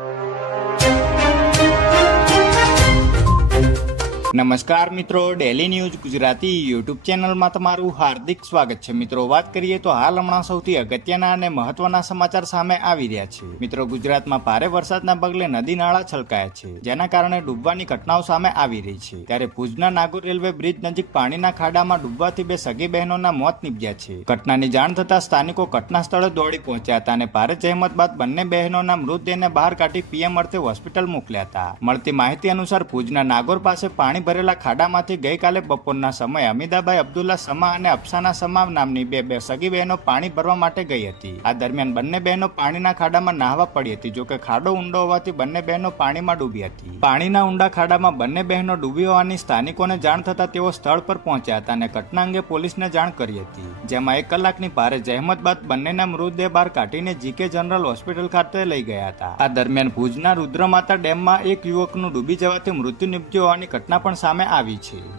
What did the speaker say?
you. નમસ્કાર મિત્રો daily news Gujarati YouTube ચેનલમાં તમારું હાર્દિક સ્વાગત છે. મિત્રો, વાત કરીએ તો હાલ હમણાં સૌથી અગત્યના અને મહત્વના સમાચાર સામે આવી રહ્યા છે. મિત્રો, ગુજરાતમાં ભારે વરસાદના પગલે નદી નાળા છલકાયા છે, જેના કારણે ડૂબવાની ઘટનાઓ સામે આવી રહી છે. ત્યારે ભુજના નાગોર રેલવે બ્રિજ નજીક પાણીના ખાડામાં ડૂબવાથી બે સગી બહેનોના મોત નીપજ્યા છે. ઘટનાની જાણ થતા સ્થાનિકો ઘટના સ્થળે દોડી પહોંચ્યા હતા અને ભારે જહેમત બાદ બંને બહેનોના મૃતદેહને બહાર કાઢી પીએમ અર્થે હોસ્પિટલ મોકલ્યા હતા. મળતી માહિતી અનુસાર ભુજના નાગોર પાસે પાણી ભરેલા ખાડામાંથી ગઈકાલે બપોરના સમયે અમીદાભાઈ અબ્દુલ્લા સમા અને અફસાના સમા નામની બે બે સગી બહેનો પાણી ભરવા માટે ગઈ હતી. આ દરમિયાન બંને બહેનો પાણીના ખાડામાં નાહવા પડી હતી, જોકે ખાડો ઊંડો હોવાથી બંને બહેનો પાણીમાં ડૂબી હતી. પાણીના ઊંડા ખાડામાં બંને બહેનો ડૂબી હોવાની સ્થાનિકોને જાણ થતા તેઓ સ્થળ પર પહોંચ્યા હતા અને ઘટના અંગે પોલીસને જાણ કરી હતી. જેમાં એક કલાકની ભારે જહેમત બાદ બંનેના મૃતદેહ બહાર કાઢીને જીકે જનરલ હોસ્પિટલ ખાતે લઈ ગયા હતા. આ દરમિયાન ભુજના રુદ્રમાતા ડેમમાં એક યુવકનું ડૂબી જવાથી મૃત્યુ નિપજ્યું હોવાની ઘટના પણ સામે આવી છે.